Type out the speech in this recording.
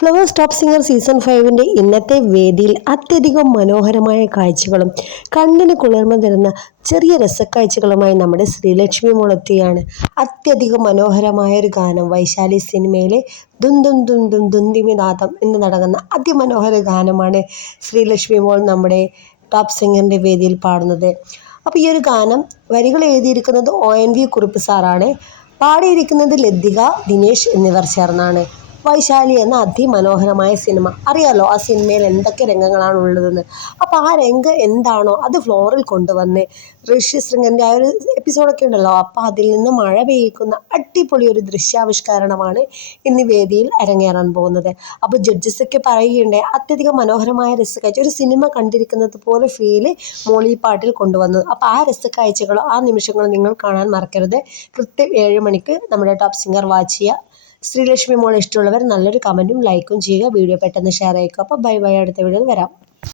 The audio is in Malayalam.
ഫ്ലവേഴ്സ് ടോപ്പ് സിംഗർ സീസൺ 5 ഇന്നത്തെ വേദിയിൽ അത്യധികം മനോഹരമായ കാഴ്ചകളും കണ്ണിന് കുളിർമ തരുന്ന ചെറിയ രസക്കാഴ്ചകളുമായി നമ്മുടെ ശ്രീലക്ഷ്മി മോളെത്തിയാണ്. അത്യധികം മനോഹരമായ ഒരു ഗാനം വൈശാലി സിനിമയിലെ ദും ദും ദും ദും ദുന്തിമിനാഥം എന്ന് നടക്കുന്ന അതിമനോഹര ഗാനമാണ് ശ്രീലക്ഷ്മി മോൾ നമ്മുടെ ടോപ്പ് സിംഗറിൻ്റെ വേദിയിൽ പാടുന്നത്. അപ്പോൾ ഈ ഒരു ഗാനം വരികൾ എഴുതിയിരിക്കുന്നത് ONV കുറുപ്പ് സാറാണ്. പാടിയിരിക്കുന്നത് ലതിക, ദിനേശ് എന്നിവർ ചേർന്നാണ്. വൈശാലി എന്ന അതിമനോഹരമായ സിനിമ അറിയാലോ, ആ സിനിമയിൽ എന്തൊക്കെ രംഗങ്ങളാണ് ഉള്ളതെന്ന്. അപ്പോൾ ആ രംഗം എന്താണോ അത് ഫ്ലോറിൽ കൊണ്ടുവന്ന് ഋഷ്യശൃംഗൻ്റെ ആ ഒരു എപ്പിസോഡൊക്കെ ഉണ്ടല്ലോ, അപ്പോൾ അതിൽ നിന്ന് മഴ പെയ്യിക്കുന്ന അടിപൊളി ഒരു ദൃശ്യാവിഷ്കാരണമാണ് ഇന്ന് വേദിയിൽ അരങ്ങേറാൻ പോകുന്നത്. അപ്പോൾ ജഡ്ജസൊക്കെ പറയുകയുണ്ടായി അത്യധികം മനോഹരമായ രസക്കാഴ്ച, ഒരു സിനിമ കണ്ടിരിക്കുന്നത് പോലെ ഫീല് മോളി പാട്ടിൽ കൊണ്ടുവന്നത്. അപ്പോൾ ആ രസക്കാഴ്ചകളോ ആ നിമിഷങ്ങളോ നിങ്ങൾ കാണാൻ മറക്കരുത്. കൃത്യം 7 മണിക്ക് നമ്മുടെ ടോപ്പ് സിംഗർ വാച്ച് ചെയ്യുക. ശ്രീലക്ഷ്മി മോളെ ഇഷ്ടമുള്ളവർ നല്ലൊരു കമൻറ്റും ലൈക്കും ചെയ്യുക. വീഡിയോ പെട്ടെന്ന് ഷെയർ ആയിക്കോ. അപ്പോൾ ബൈ ബൈ, അടുത്ത വീഡിയോയിൽ വരാം.